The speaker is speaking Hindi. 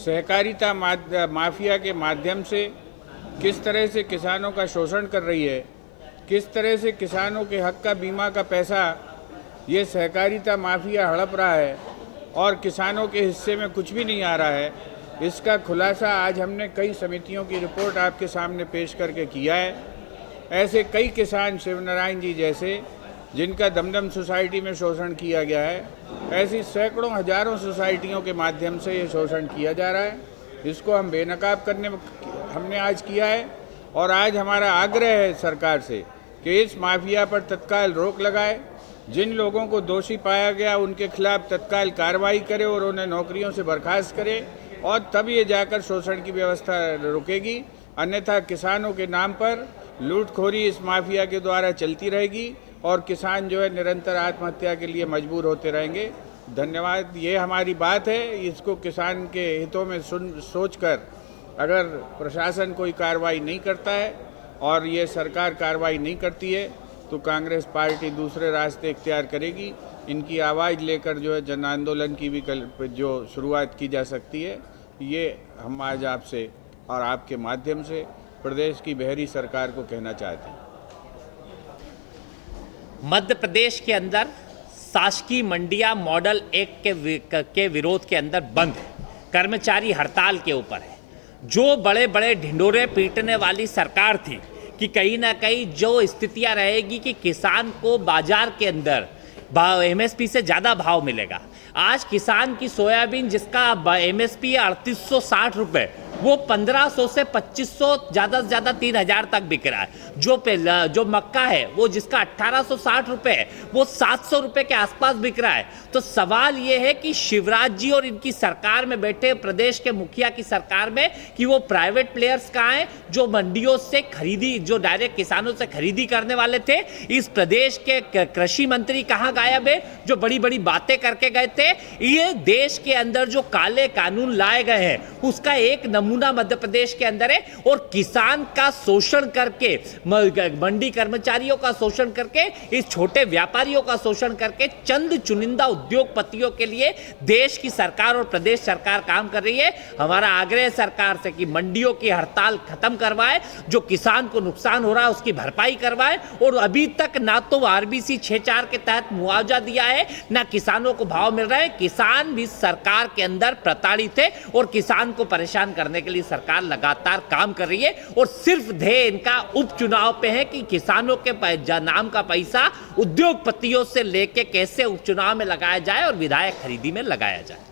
सहकारिता माफिया के माध्यम से किस तरह से किसानों का शोषण कर रही है, किस तरह से किसानों के हक का बीमा का पैसा ये सहकारिता माफिया हड़प रहा है और किसानों के हिस्से में कुछ भी नहीं आ रहा है, इसका खुलासा आज हमने कई समितियों की रिपोर्ट आपके सामने पेश करके किया है। ऐसे कई किसान, शिवनारायण जी जैसे, जिनका दमदम सोसाइटी में शोषण किया गया है, ऐसी सैकड़ों हजारों सोसाइटियों के माध्यम से ये शोषण किया जा रहा है। इसको हम बेनकाब करने हमने आज किया है और आज हमारा आग्रह है सरकार से कि इस माफिया पर तत्काल रोक लगाए, जिन लोगों को दोषी पाया गया उनके खिलाफ तत्काल कार्रवाई करे और उन्हें नौकरियों से बर्खास्त करे और तब ये जाकर शोषण की व्यवस्था रुकेगी। अन्यथा किसानों के नाम पर लूटखोरी इस माफिया के द्वारा चलती रहेगी और किसान जो है निरंतर आत्महत्या के लिए मजबूर होते रहेंगे। धन्यवाद। ये हमारी बात है, इसको किसान के हितों में सोचकर अगर प्रशासन कोई कार्रवाई नहीं करता है और ये सरकार कार्रवाई नहीं करती है तो कांग्रेस पार्टी दूसरे रास्ते इख्तियार करेगी। इनकी आवाज़ लेकर जो है जन आंदोलन की भी जो शुरुआत की जा सकती है, ये हम आज आपसे और आपके माध्यम से प्रदेश की बहरी सरकार को कहना चाहते हैं। मध्य प्रदेश के अंदर शासकीय मंडियां मॉडल 1 के विरोध के अंदर बंद है, कर्मचारी हड़ताल के ऊपर है। जो बड़े बड़े ढिंडोरे पीटने वाली सरकार थी कि कहीं ना कहीं जो स्थितियां रहेगी कि किसान को बाजार के अंदर एमएसपी से ज़्यादा भाव मिलेगा। आज किसान की सोयाबीन जिसका एमएसपी है 3860 रुपये, वो 1500 से 2500, ज़्यादा से ज़्यादा 3000 तक बिक रहा है। जो मक्का है वो जिसका 1860 रुपये है वो 700 रुपये के आसपास बिक रहा है। तो सवाल ये है कि शिवराज जी और इनकी सरकार में बैठे प्रदेश के मुखिया की सरकार में कि वो प्राइवेट प्लेयर्स कहाँ हैं जो मंडियों से खरीदी, जो डायरेक्ट किसानों से खरीदी करने वाले थे। इस प्रदेश के कृषि मंत्री कहाँ गायब है जो बड़ी बड़ी बातें करके गए थे। ये देश के अंदर जो काले कानून लाए गए हैं उसका एक नमूना मध्य प्रदेश के अंदर है और किसान का शोषण करके, मंडी कर्मचारियों का शोषण करके, इस छोटे व्यापारियों का शोषण करके चंद चुनिंदा उद्योगपतियों के लिए देश की सरकार और प्रदेश सरकार काम कर रही है। हमारा आग्रह है सरकार से कि मंडियों की हड़ताल खत्म करवाए, जो किसान को नुकसान हो रहा है उसकी भरपाई करवाए। और अभी तक ना तो आरबीसी 6-4 के तहत मुआवजा दिया है, ना किसानों को भाव मिल रहा है। किसान भी सरकार के अंदर प्रताड़ित है और किसान को परेशान करने के लिए सरकार लगातार काम कर रही है और सिर्फ ध्येय इनका उपचुनाव पे है कि किसानों के नाम का पैसा उद्योगपतियों से लेके कैसे उपचुनाव में लगाया जाए और विधायक खरीदी में लगाया जाए।